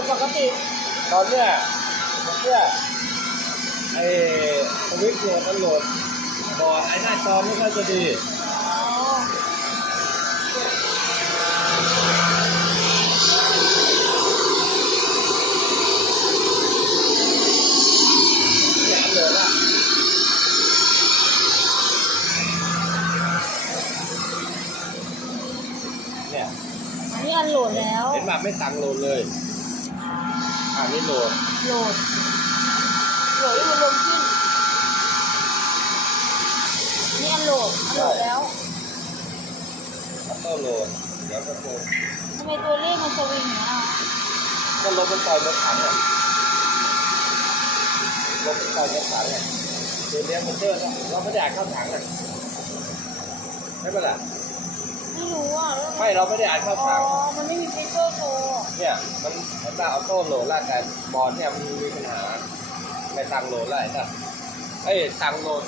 ดปกติ ตอนเนี้ยเนี่ยไอ้สวิตช์โหลดมันโหลดบอร์ดไอ้หน้าจอไม่ค่อยจะดีอ๋อเนี่ยนโหลดละเนี่ย อันนี้อันโหลดแล้ว เห็นแบบไม่สั่งโหลดเลย อ่านี่โหลด โหลด โหลดที่มันลงขึ้น นี่อันโหลด อันโหลดแล้วอัปเปอร์โหลด เดี๋ยวก็โหลดทำไมตัวเลขมันสวิงอย่างนี้ยอะก็ลบมันต่อยรถถังอะลบมันต่อยรถถังอะตัวเนี้ยมันเดินแล้วเราไม่ได้อ่านเข้าถังอะใช่ปะล่ะ ไม่รู้อะแล้วไม่เราไม่ได้อ่านเข้าอ๋อถังมันไม่มีฟิกเกอร์โชว์เนี่ยมันเห็นว่าออโต้โหลดแล้วแต่บอลเนี่ยมันมีปัญหาไม่สั่งโหลดแล้วไอ้สัสเอ้ยสั่งโหลด